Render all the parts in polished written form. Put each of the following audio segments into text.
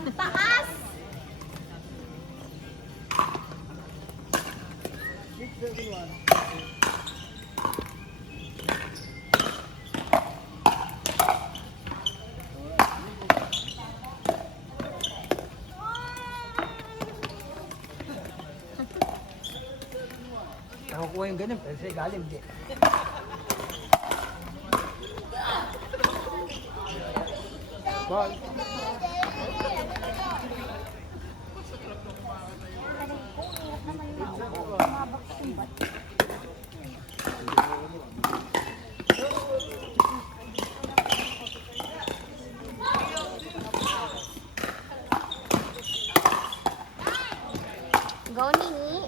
Ang taas! Nakukuha yung ganun, pero siya galing, di. Ball. Go, Nini.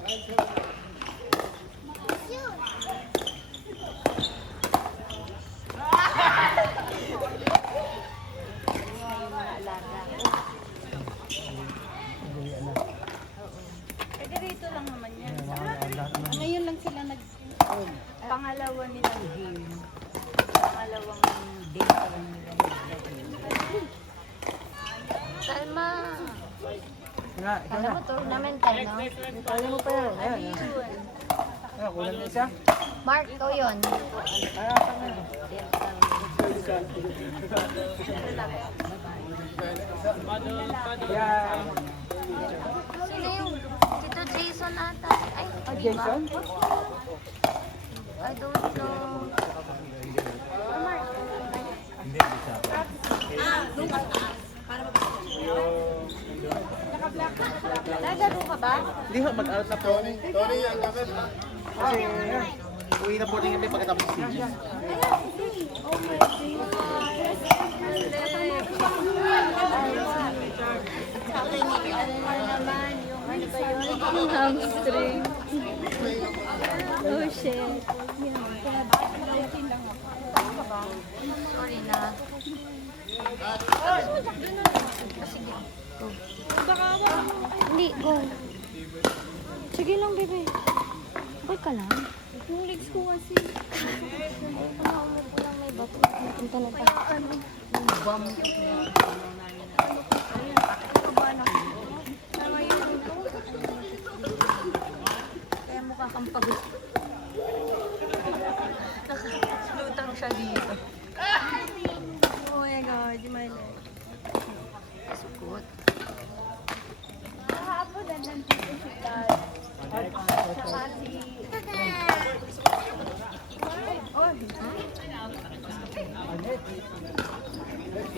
Pwede rito lang naman yan. Ngayon lang sila pangalawa nilang game. Pangalawang day pa lang nila. Salma. Nga, ikaw Alam na. mo, tournamental, no? Kaya mo pa yun. Ayun. Ayun, kulang na isa. Mark, ikaw yun. Kaya pa na. Yan. Sino yung Tito Jason ata? Ay, di ba? Jason? I don't know. Mark. Nagaro ka ba? Hindi ho, mag-out na po. Tony, ang lakad. Kasi, uwi na po rin kami pagkatapos ng season. Hamstring. Oh shit. Sorry na. Sige. Go. Baka Hindi, go. Sige lang, bebe. Okay ka lang. yung legs ko kasi. Umupo lang may bato. Napunta na pa. Bum. Kaya mukha kang pagod. Lutang siya dito. Oh my god, my leg. Sukot. Kahapon na nandito si Dad. Saka si...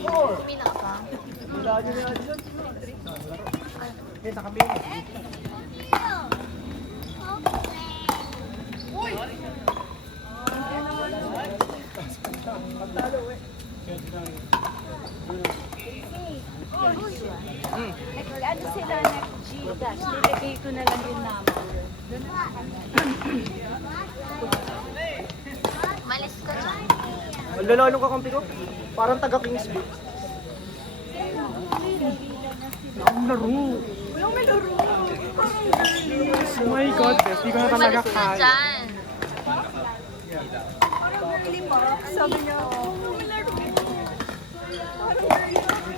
Kumina ka pa. Okay, nakabili. Ano sila next G? Nilagay ko na lang yung number. Malis ka dyan. Ang lalalo ka kampi ko. Parang taga Kingsville. Ang laro. Walang may laro. Oh my God, Beth. Di ko na talaga Malis ka kaya. dyan. Parang girly park. Sabi niya, may laro.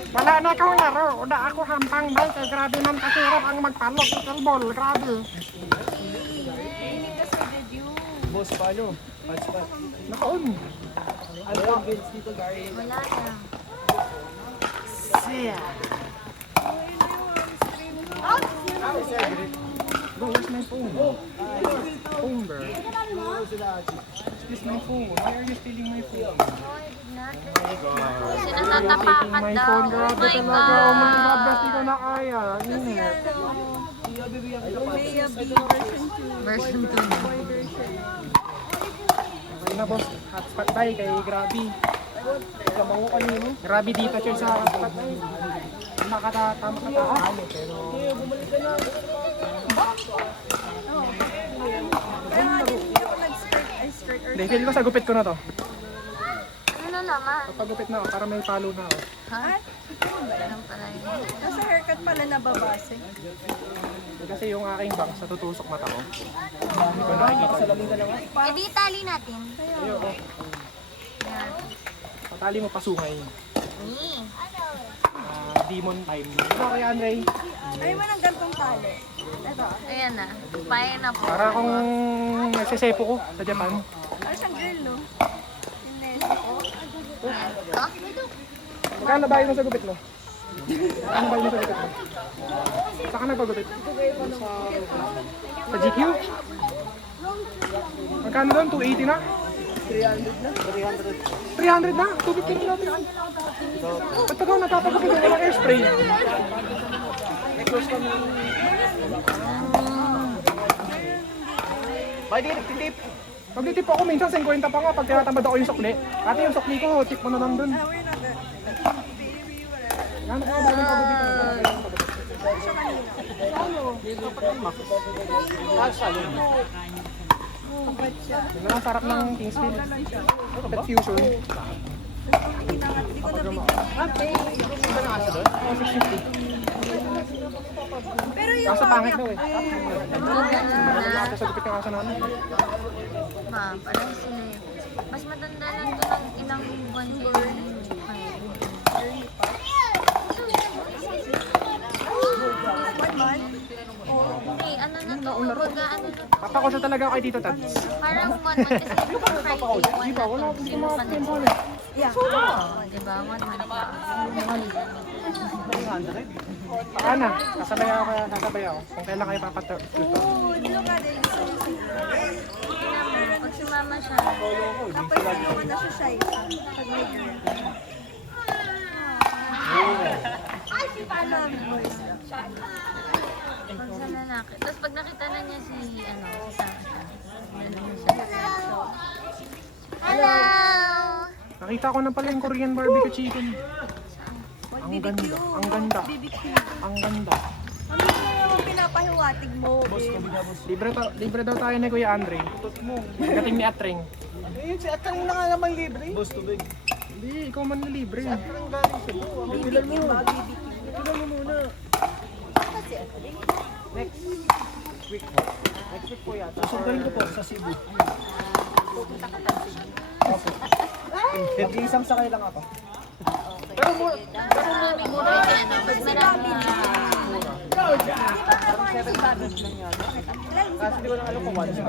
Wala na ikaw laro. Una ako hampang bay. Kaya grabe man kasirap ang magpalok. Ikalbol. Grabe. Hindi ka sa debut. Boss pa nyo. Naka-on. Ano ang games dito, Gary? Wala na. Siya. Bro, where's my phone? Phone, bro. Where's my phone? Why are you stealing my phone? Kasi natatapakan My daw. phone, Oh grabe my talaga. Oh my God, best di ko God. na kaya. Init. May a B version 2. Version 2 na. Boy version. Okay na, boss. Hotspot tayo kay Grabe. Kamango kanino? Grabe dito siya sa hotspot tayo. Makatatama ka tayo, pero... Kaya nga din hindi ako nag-skirt. I skirt or Hindi, feel ko sa gupit ko na to. Ano na naman? Papagupit na ako para may palo na ako. Ha? Ganun pala yun. Nasa haircut pala nababase. Kasi yung aking bangs natutusok mata ko. Hindi ko nakikita. Salamin ka lang. Eh di tali natin. Ayoko. Yan. Patali mo pasungay. Ni. demon time. Ano kaya, Andre? Ay, mo ng gantong tali. Ayan na. Pineapple. Para akong nagsisepo ko sa Japan. Ano siyang grill, no? Magkano bayad mo sa gupit mo? Magkano bayad mo sa gupit mo? Saan ka nagpagupit? Sa GQ? Magkano doon? 280 na? 300 na? 300 na? 250 na natin. Ba't ikaw napapagupit mo? Walang airspray. Pag-tip ako minsan 50 pa nga pag tinatamad ako yung sukli. Ate yung sukli ko, tip mo na lang dun. Ano ka ba yung pagubitan? Yun lang sarap ng Kingsfield. Pet Fusion. Oh, 650. Pero yung Kaso pangit daw eh. Maganda Ito sa gupit ng kaso namin. Ma, parang sila eh. Mas matanda lang to ng ilang buwan din. Hindi, ano na to? Baga, ano na to? Papakusya talaga ako kay Tito Tads. Parang 1 month kasi yung Friday, 1 Di ba? Wala akong month. mga tempo eh. Oo, diba? 1 month pa. Saan na? Kasabay ako. Kung kailan kayo papatuto. Pag sumama siya, Kapag naman na siya shy. Pag may grill. pag sa lalaki. Tapos pag nakita na niya si, ano, si Sasha. Hello! Nakita ko na pala yung Korean barbecue chicken. Ang ganda. Ang ganda. Ang ganda. Ano naman pinapahiwatig mo? Libre daw tayo ni Kuya Andre. Gating ni Atring. Eh, si Atang na nga naman libre. Boss, tubig. Hindi, ikaw man na libre. Atang galing sa buwan. Bibilang mo. Tignan mo muna. Next week po. Next week po yata. Susunduin ko po sa Cebu. Opo. Mag-iisang sakay lang ako. Pero mura yan, no? Mas marami. Kasi di ko lang alam kung ano siya.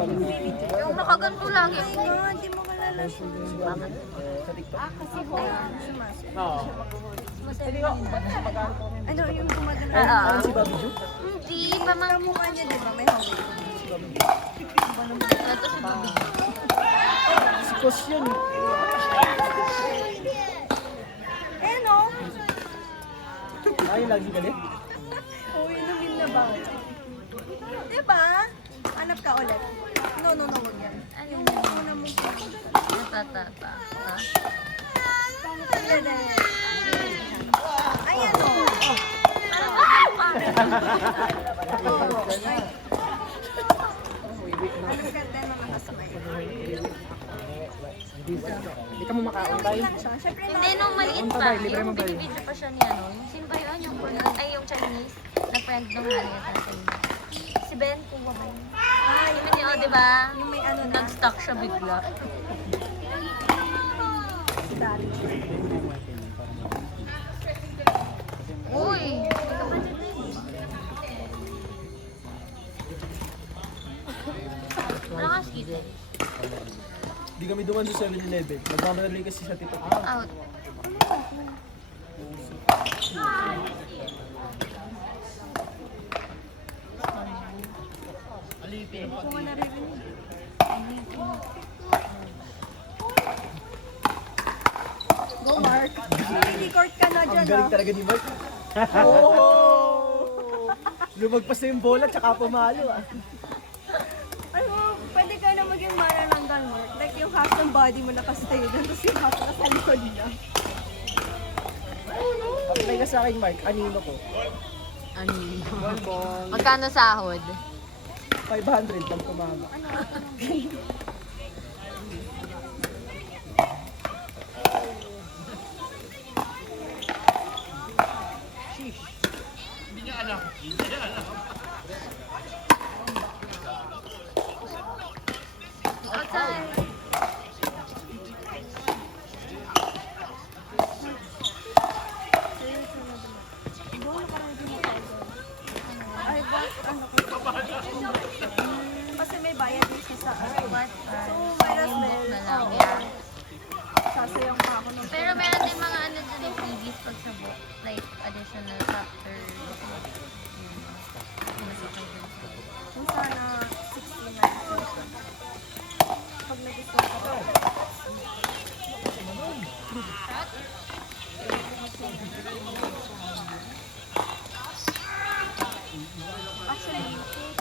Yung nakaganto lagi. Hindi mo malala siya. Sa TikTok. Kasi ho. Oo. Hindi ko. Magkano po ngayon? Ano yung gumadala? Ano si Bobby Ju? Hindi, pamang... Kamukha niya, di ba? May hawak. Ito si Bobby. Si Kos yun. Eh, no? Ay, lagi galit. Oo, inumin na ba? Di ba? Hanap ka ulit. No, huwag yan. Ayun. Una mo pa. Natatata. Ha? Ayan, o. Ang ganda naman na smile. Hindi ka mo makaon tayo. Lang siya. Siyempre, Hindi, nung maliit Ang pa. tabay, libre Yung mo ba yun? binibidyo pa siya ni ano. Yung sino ba yun? Yung Korean, ay yung Chinese. Na friend nung nanay at tatay. Si Ben Kuwa ba yun? Ah, Yung video, di ba? yung may ano na. Nag-stuck siya bigla. Uy! Kapatid na yun. Wala kang skid. Hindi kami duman sa 7-Eleven. Nagmamadali kasi sa TikTok. Out. Kung ano naririnig. Go, Mark. Record ka na Ang dyan, galing ah. talaga ni Mark. Oh! Lumagpas na yung bola, tsaka pumalo ah. Ano, pwede ka na maging manananggal, Mark. Like yung half ng body mo nakastay doon, tapos yung half na sa likod niya. Apply ka sa akin, Mark. Anino ko. Magkano sahod? 500 lang tumama. Outside. ako nung Pero meron din mga ano dyan yung freebies pag sa book. Like additional chapter. Mas okay dun sa book. kung sana 69. Pag nagustuhan ko. Actually,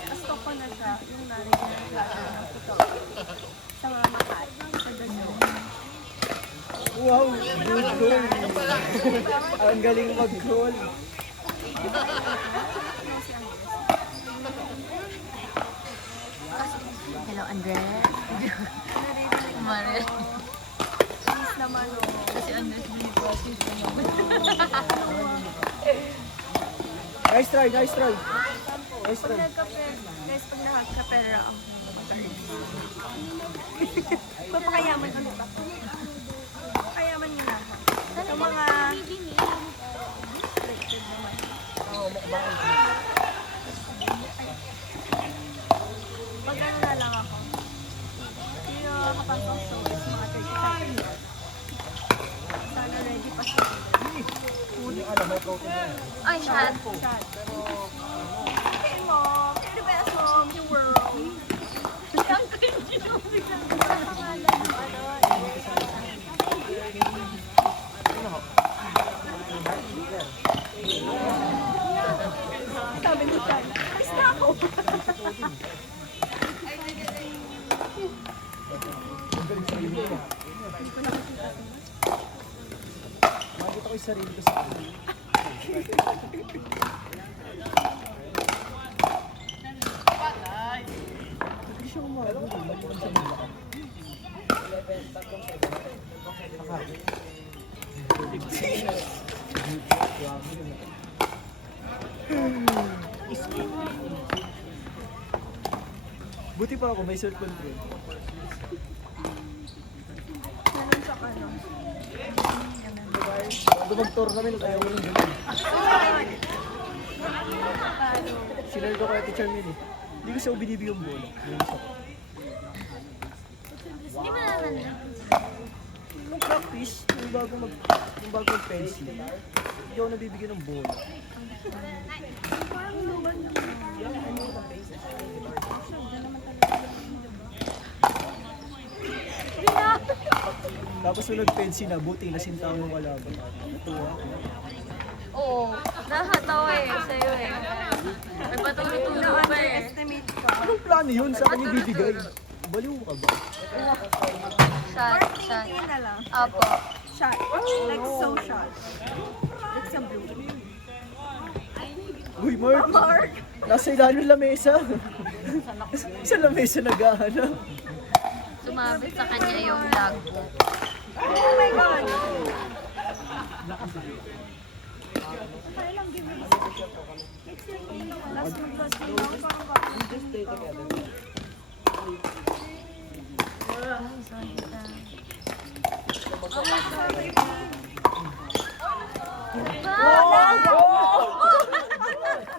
gusto ko na siya yung nalagyan ng klase ng puto. Sa mga makat. Sa daso. Wow, good goal. Ang galing mag-goal. Hello, Andres. Kumari. Please naman o. Kasi Andres din ito. Nice try, nice try. Nice Pag try. guys, pag nakakapera ako. Papakayaman ulit ako. Papakayaman niyo na ako. Sa mga restricted naman. Pag ano na lang ako. Hindi na makapasok so is mga 35. Sana ready pa siya. Ay, shot. Shot. Hey mo, you're the best mom in the world. Ang cringy nung biglang pangalan ng ano. Sabi ni Tan, alis na ako. Makita ko yung sarili ko sa akin. Hindi siya umabot. Hindi siya malaki. Buti pa ako, may self-control. Ganun sa ano. Bago mag-tournament, ayaw mo rin ganun. Sinare ko kaya teacher Min eh. Hindi ko siya binibigyan bola. Hindi mo naman na. Nung practice, yung bago mag-pencil, hindi ako nabibigyan ng bola. Parang luman lang. Tapos nung nag-pencil na, buti nasintaw ng kalaban. Natuwa ako. Oo. Nakakatawa eh. Sa'yo eh. May patulog-tulog pa eh. Estimate ko. Anong plano yun? Sa akin ibibigay. Baliw ka ba? Shot, shot. Yun na lang. Apo. Shot. Like so shot. Like sa blue. Uy, Mark! Mark! Nasa ilalim ng lamesa. Sa lamesa naghahanap. Sumabit sa kanya yung logbook. Oh my God! Kaya lang give me last mag-last lang ako parang bakit. Ay, sorry ka. Wow!